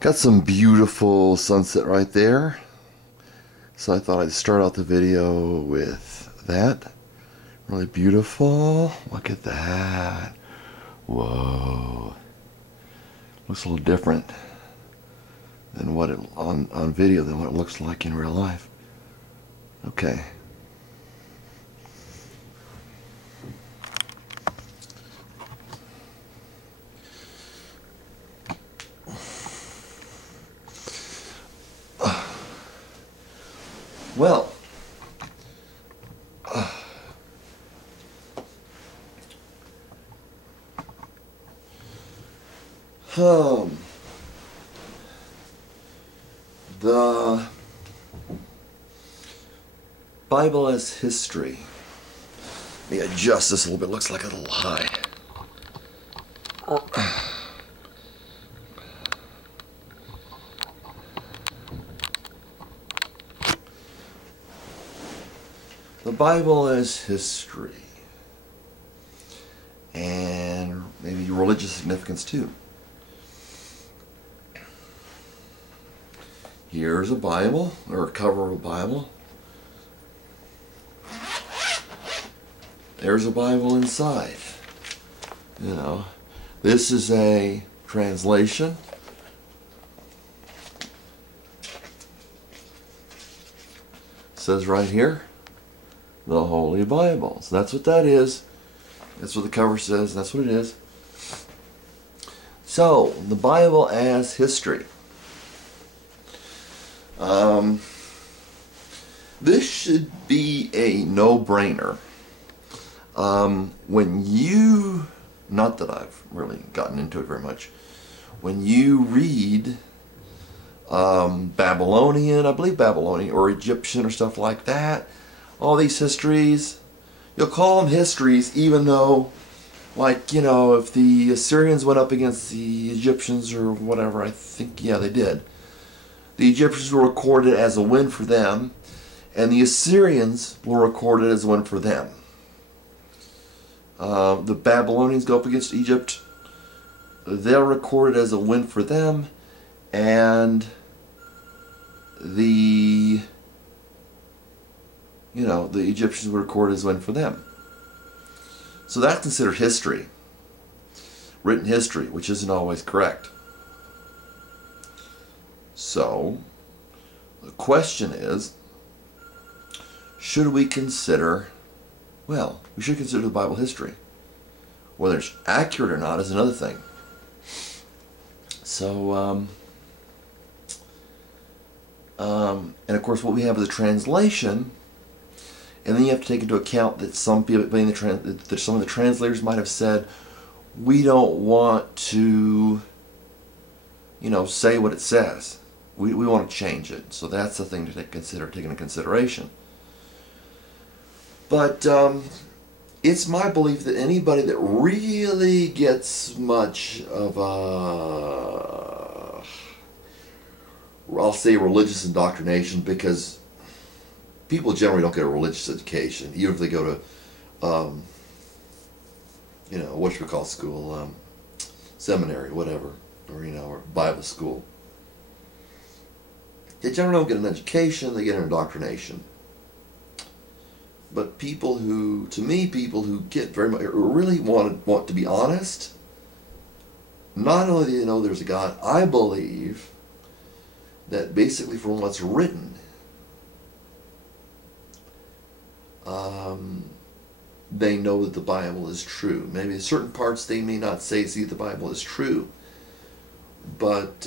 Got some beautiful sunset right there. So I thought I'd start out the video with that. Really beautiful. Look at that. Whoa. Looks a little different than what it on video than what it looks like in real life. Okay. Well, the Bible as history. Let me adjust this a little bit. Looks like a little high. The Bible as history. And maybe religious significance too. Here's a Bible, or a cover of a Bible. There's a Bible inside. You know, this is a translation. It says right here, the Holy Bible. So that's what that is. That's what the cover says. That's what it is. So, the Bible as history. This should be a no-brainer. When you, not that I've really gotten into it very much, when you read Babylonian, I believe Babylonian, or Egyptian or stuff like that, all these histories, you'll call them histories even though, like, you know, if the Assyrians went up against the Egyptians or whatever, I think, yeah, they did. The Egyptians were recorded as a win for them, and the Assyrians were recorded as a win for them. The Babylonians go up against Egypt, they're recorded as a win for them, and the Egyptians were recorded as a win for them. So that's considered history, written history, which isn't always correct. So, the question is, should we consider, well, we should consider the Bible history. Whether it's accurate or not is another thing. So, and of course what we have is a translation, and then you have to take into account that some people, that some of the translators might have said, we don't want to, say what it says. We want to change it. So that's the thing to take into consideration. But it's my belief that anybody that really gets much of a, I'll say religious indoctrination, because people generally don't get a religious education, even if they go to, what should we call school, seminary, whatever, or Bible school. They generally don't get an education, they get an indoctrination. But people who, to me, people who get very much, really want to be honest, not only do they know there's a God, I believe that basically from what's written, they know that the Bible is true. Maybe in certain parts they may not see the Bible is true. But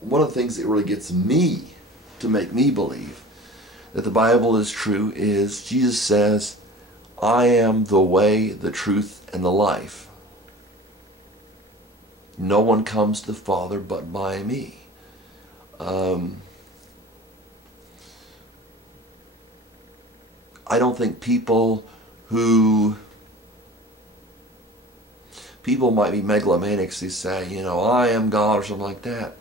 one of the things that really gets me to make me believe that the Bible is true is Jesus says, I am the way, the truth, and the life. No one comes to the Father but by me. I don't think people might be megalomaniacs, they say, I am God or something like that.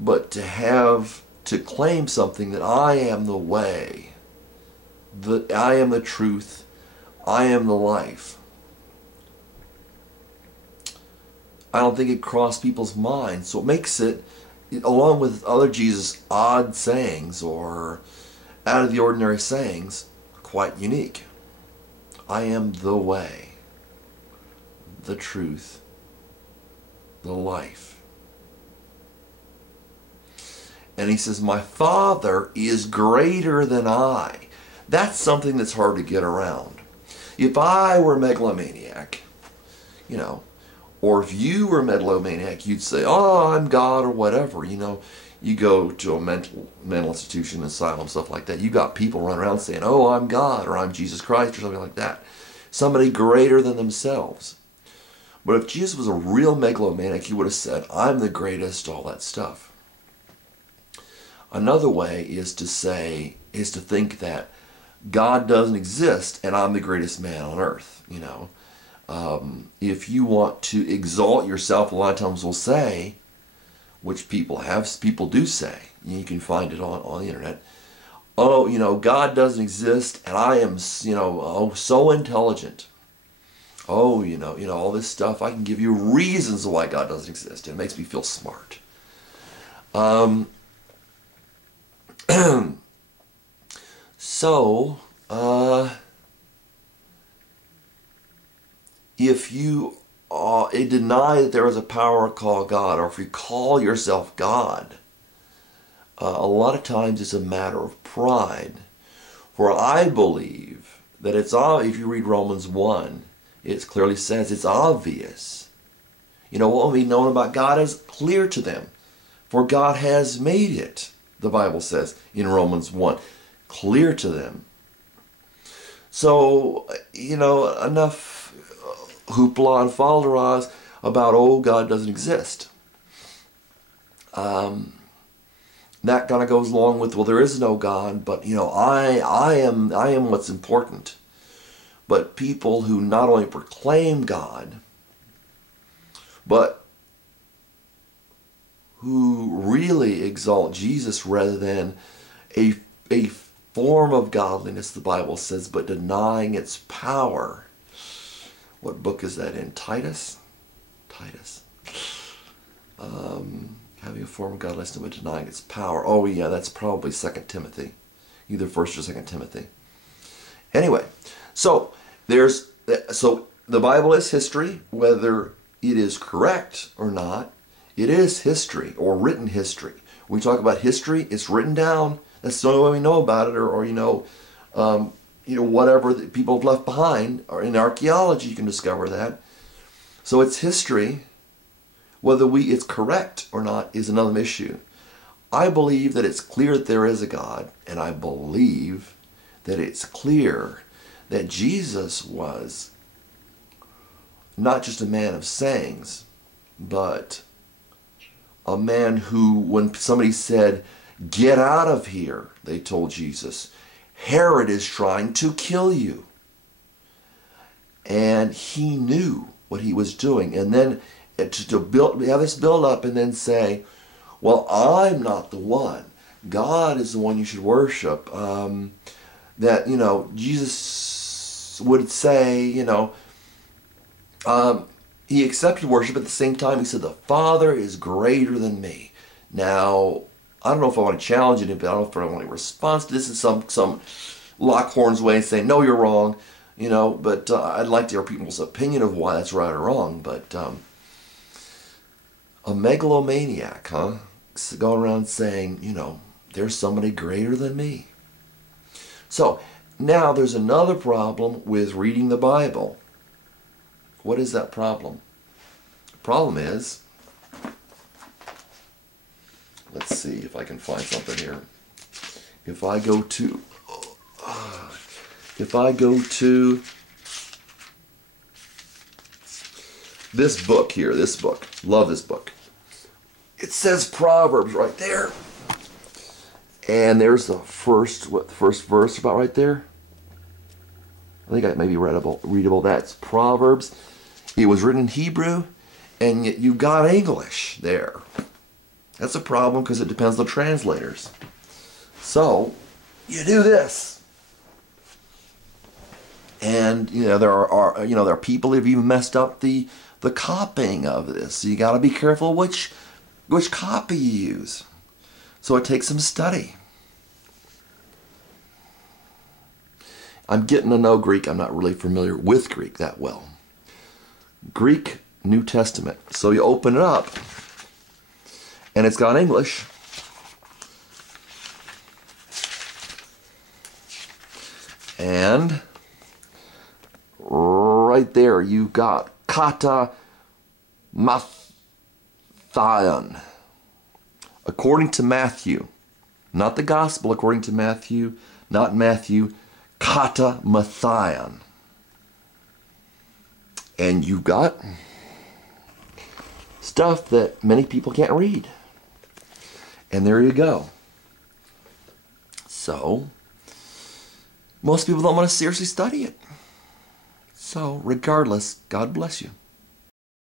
But to claim something that I am the way, that I am the truth, I am the life, I don't think it crossed people's minds. So it makes it, along with other Jesus odd sayings or out of the ordinary sayings, quite unique. I am the way, the truth, the life. And he says, my Father is greater than I. That's something that's hard to get around. If I were a megalomaniac, or if you were a megalomaniac, you'd say, oh, I'm God or whatever. You go to a mental institution, asylum, stuff like that. You got people running around saying, oh, I'm God or I'm Jesus Christ or something like that. Somebody greater than themselves. But if Jesus was a real megalomaniac, he would have said, I'm the greatest, all that stuff. Another way is to think that God doesn't exist and I'm the greatest man on earth, If you want to exalt yourself, a lot of times we'll say, which people do say, you can find it on the internet, oh, God doesn't exist and I am, so intelligent. Oh, all this stuff, I can give you reasons why God doesn't exist. It makes me feel smart. So, if you deny that there is a power called God, or if you call yourself God, a lot of times it's a matter of pride. For I believe that if you read Romans 1, it clearly says it's obvious. What will be known about God is clear to them, for God has made it, the Bible says in Romans 1, clear to them. So, enough hoopla and falderaz about, oh, God doesn't exist. That kind of goes along with, well, there is no God, but, I am what's important. But people who not only proclaim God, but who really exalt Jesus rather than a form of godliness, the Bible says, but denying its power. What book is that in? Titus? Having a form of godliness but denying its power. Oh yeah, that's probably 2 Timothy. Either 1st or 2 Timothy. Anyway, so the Bible is history, whether it is correct or not. It is history, or written history. When we talk about history, it's written down. That's the only way we know about it, or whatever that people have left behind, or in archaeology you can discover that. So it's history. Whether it's correct or not is another issue. I believe that it's clear that there is a God, and I believe that it's clear that Jesus was not just a man of sayings, but a man who, when somebody said, get out of here, they told Jesus, Herod is trying to kill you. And he knew what he was doing. And then to have this build up and then say, well, I'm not the one. God is the one you should worship. Jesus would say, he accepted worship. At the same time, he said, the Father is greater than me. Now, I don't know if I want to challenge it, but I don't know if I want to respond to this in some Lockhorn's way and say, no, you're wrong. But I'd like to hear people's opinion of why that's right or wrong. But a megalomaniac, going around saying, there's somebody greater than me. So, now there's another problem with reading the Bible. What is that problem? The problem is, let's see if I can find something here. If I go to this book here, love this book. It says Proverbs right there. And there's the first verse about right there. I think I maybe readable. That's Proverbs. It was written in Hebrew, and yet you've got English there. That's a problem because it depends on the translators. So, you do this. And, there are people who have even messed up the the copying of this. So you got to be careful which copy you use. So it takes some study. I'm getting to know Greek. I'm not really familiar with Greek that well. Greek New Testament. So you open it up, and it's got English. And right there you've got kata mathion. According to Matthew. Not the gospel according to Matthew. Not Matthew. Kata mathion. And you've got stuff that many people can't read. And there you go. So, most people don't want to seriously study it. So, regardless, God bless you.